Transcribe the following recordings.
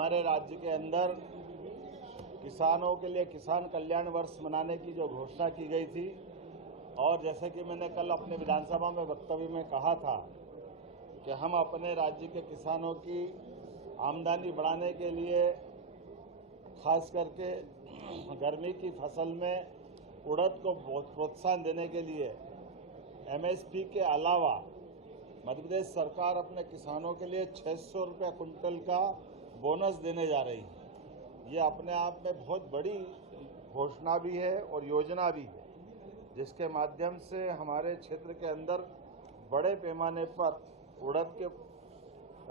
हमारे राज्य के अंदर किसानों के लिए किसान कल्याण वर्ष मनाने की जो घोषणा की गई थी, और जैसे कि मैंने कल अपने विधानसभा में वक्तव्य में कहा था कि हम अपने राज्य के किसानों की आमदनी बढ़ाने के लिए खास करके गर्मी की फसल में उड़द को प्रोत्साहन देने के लिए एमएसपी के अलावा मध्य प्रदेश सरकार अपने किसानों के लिए 600 रुपये कुंटल का बोनस देने जा रही है। ये अपने आप में बहुत बड़ी घोषणा भी है और योजना भी है, जिसके माध्यम से हमारे क्षेत्र के अंदर बड़े पैमाने पर उड़द के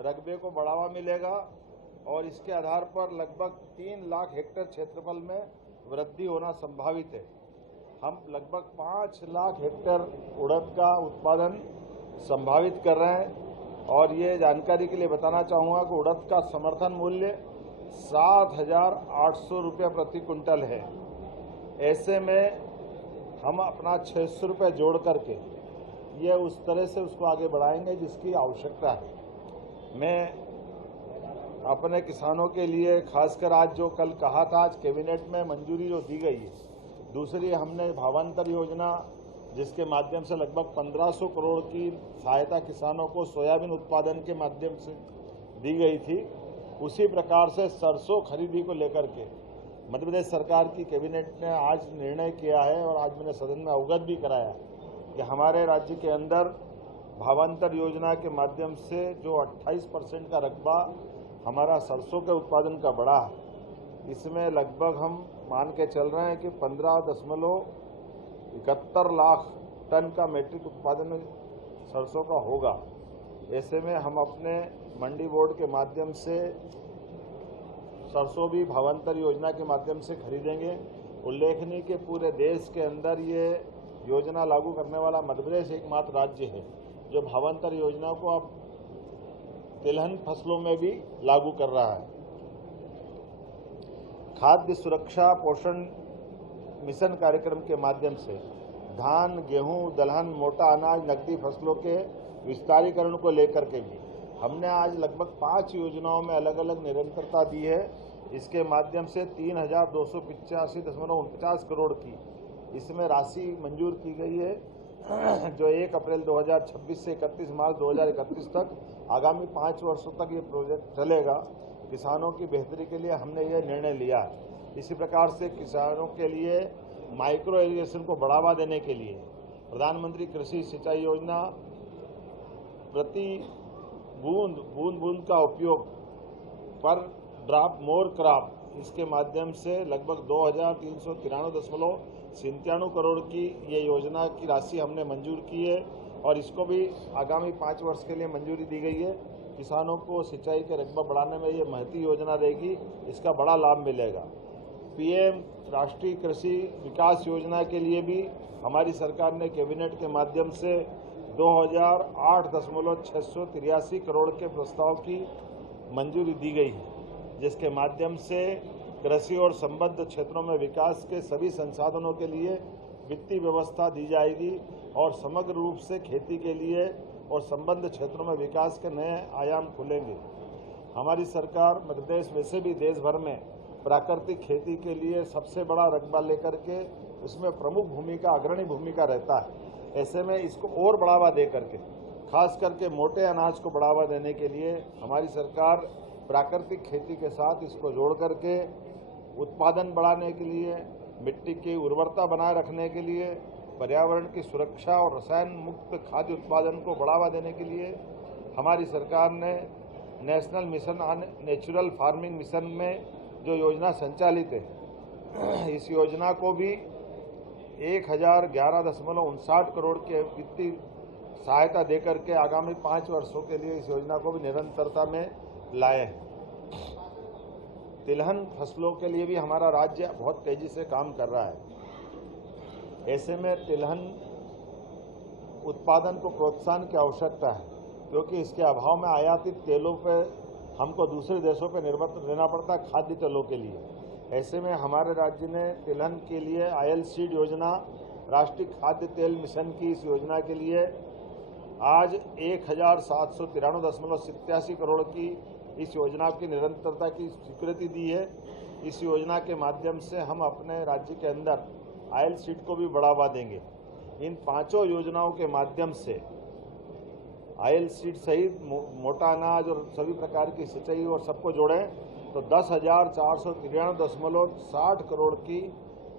रकबे को बढ़ावा मिलेगा और इसके आधार पर लगभग 3 लाख हेक्टेयर क्षेत्रफल में वृद्धि होना संभावित है। हम लगभग 5 लाख हेक्टेयर उड़द का उत्पादन संभावित कर रहे हैं और ये जानकारी के लिए बताना चाहूँगा कि उड़द का समर्थन मूल्य 7,800 रुपये प्रति कुंटल है। ऐसे में हम अपना 600 रुपये जोड़ करके ये उस तरह से उसको आगे बढ़ाएंगे जिसकी आवश्यकता है। मैं अपने किसानों के लिए खासकर आज जो कल कहा था, आज कैबिनेट में मंजूरी जो दी गई है, दूसरी हमने भावांतर योजना जिसके माध्यम से लगभग 1500 करोड़ की सहायता किसानों को सोयाबीन उत्पादन के माध्यम से दी गई थी, उसी प्रकार से सरसों खरीदी को लेकर के मध्य प्रदेश सरकार की कैबिनेट ने आज निर्णय किया है और आज मैंने सदन में अवगत भी कराया कि हमारे राज्य के अंदर भावांतर योजना के माध्यम से जो 28% का रकबा हमारा सरसों के उत्पादन का बढ़ा है, इसमें लगभग हम मान के चल रहे हैं कि 15.71 लाख टन का मैट्रिक उत्पादन सरसों का होगा। ऐसे में हम अपने मंडी बोर्ड के माध्यम से सरसों भी भावांतर योजना के माध्यम से खरीदेंगे। उल्लेखनीय कि पूरे देश के अंदर ये योजना लागू करने वाला मध्य प्रदेश एकमात्र राज्य है जो भावांतर योजना को अब तिलहन फसलों में भी लागू कर रहा है। खाद्य सुरक्षा पोषण मिशन कार्यक्रम के माध्यम से धान, गेहूं, दलहन, मोटा अनाज, नकदी फसलों के विस्तारीकरण को लेकर के भी हमने आज लगभग 5 योजनाओं में अलग अलग निरंतरता दी है। इसके माध्यम से 3,285.49 करोड़ की इसमें राशि मंजूर की गई है, जो 1 अप्रैल 2026 से 31 मार्च 2031 तक आगामी 5 वर्षों तक ये प्रोजेक्ट चलेगा। किसानों की बेहतरी के लिए हमने ये निर्णय लिया है। इसी प्रकार से किसानों के लिए माइक्रो इरिगेशन को बढ़ावा देने के लिए प्रधानमंत्री कृषि सिंचाई योजना प्रति बूंद का उपयोग पर ड्रॉप मोर क्रॉप, इसके माध्यम से लगभग 2,393.97 करोड़ की ये योजना की राशि हमने मंजूर की है और इसको भी आगामी 5 वर्ष के लिए मंजूरी दी गई है। किसानों को सिंचाई के रकबा बढ़ाने में ये महती योजना रहेगी, इसका बड़ा लाभ मिलेगा। पीएम राष्ट्रीय कृषि विकास योजना के लिए भी हमारी सरकार ने कैबिनेट के माध्यम से 2008.683 करोड़ के प्रस्ताव की मंजूरी दी गई है, जिसके माध्यम से कृषि और संबद्ध क्षेत्रों में विकास के सभी संसाधनों के लिए वित्तीय व्यवस्था दी जाएगी और समग्र रूप से खेती के लिए और संबद्ध क्षेत्रों में विकास के नए आयाम खुलेंगे। हमारी सरकार मध्य प्रदेश वैसे भी देश भर में प्राकृतिक खेती के लिए सबसे बड़ा रकबा लेकर के उसमें प्रमुख भूमिका, अग्रणी भूमिका रहता है। ऐसे में इसको और बढ़ावा दे करके, खास करके मोटे अनाज को बढ़ावा देने के लिए हमारी सरकार प्राकृतिक खेती के साथ इसको जोड़ करके उत्पादन बढ़ाने के लिए, मिट्टी की उर्वरता बनाए रखने के लिए, पर्यावरण की सुरक्षा और रसायन मुक्त खाद्य उत्पादन को बढ़ावा देने के लिए हमारी सरकार ने national mission on natural farming mission में जो योजना संचालित है, इस योजना को भी 1,011.59 करोड़ के वित्तीय सहायता देकर के आगामी 5 वर्षों के लिए इस योजना को भी निरंतरता में लाए हैं। तिलहन फसलों के लिए भी हमारा राज्य बहुत तेजी से काम कर रहा है। ऐसे में तिलहन उत्पादन को प्रोत्साहन की आवश्यकता है, क्योंकि इसके अभाव में आयातित तेलों पर हमको दूसरे देशों पर निर्भर रहना पड़ता है खाद्य तेलों के लिए। ऐसे में हमारे राज्य ने तिलहन के लिए ऑयल सीड योजना, राष्ट्रीय खाद्य तेल मिशन की इस योजना के लिए आज 1,793.87 करोड़ की इस योजना की निरंतरता की स्वीकृति दी है। इस योजना के माध्यम से हम अपने राज्य के अंदर ऑयल सीड को भी बढ़ावा देंगे। इन 5 योजनाओं के माध्यम से ऑयल सीड सहित मोटा अनाज और सभी प्रकार की सिंचाई और सबको जोड़ें तो 10,493.60 करोड़ की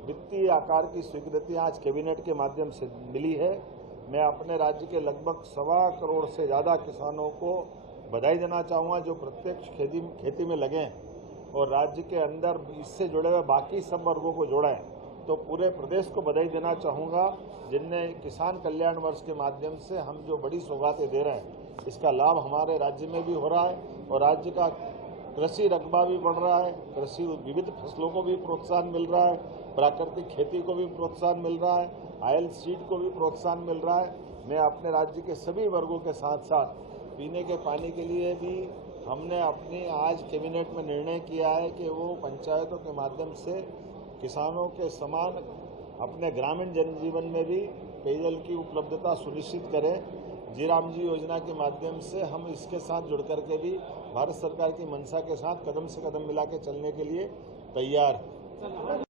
वित्तीय आकार की स्वीकृति आज कैबिनेट के माध्यम से मिली है। मैं अपने राज्य के लगभग 1.25 करोड़ से ज़्यादा किसानों को बधाई देना चाहूँगा जो प्रत्यक्ष खेती में लगे हैं और राज्य के अंदर इससे जुड़े हुए बाकी सब वर्गों को जोड़ा है। तो पूरे प्रदेश को बधाई देना चाहूँगा जिनने किसान कल्याण वर्ष के माध्यम से हम जो बड़ी सौगातें दे रहे हैं, इसका लाभ हमारे राज्य में भी हो रहा है और राज्य का कृषि रकबा भी बढ़ रहा है, कृषि विविध फसलों को भी प्रोत्साहन मिल रहा है, प्राकृतिक खेती को भी प्रोत्साहन मिल रहा है, ऑयल सीड को भी प्रोत्साहन मिल रहा है। मैं अपने राज्य के सभी वर्गों के साथ साथ पीने के पानी के लिए भी हमने अपनी आज कैबिनेट में निर्णय किया है कि वो पंचायतों के माध्यम से किसानों के समान अपने ग्रामीण जनजीवन में भी पेयजल की उपलब्धता सुनिश्चित करें। जी राम जी योजना के माध्यम से हम इसके साथ जुड़ करके भी भारत सरकार की मंशा के साथ कदम से कदम मिला के चलने के लिए तैयार हैं।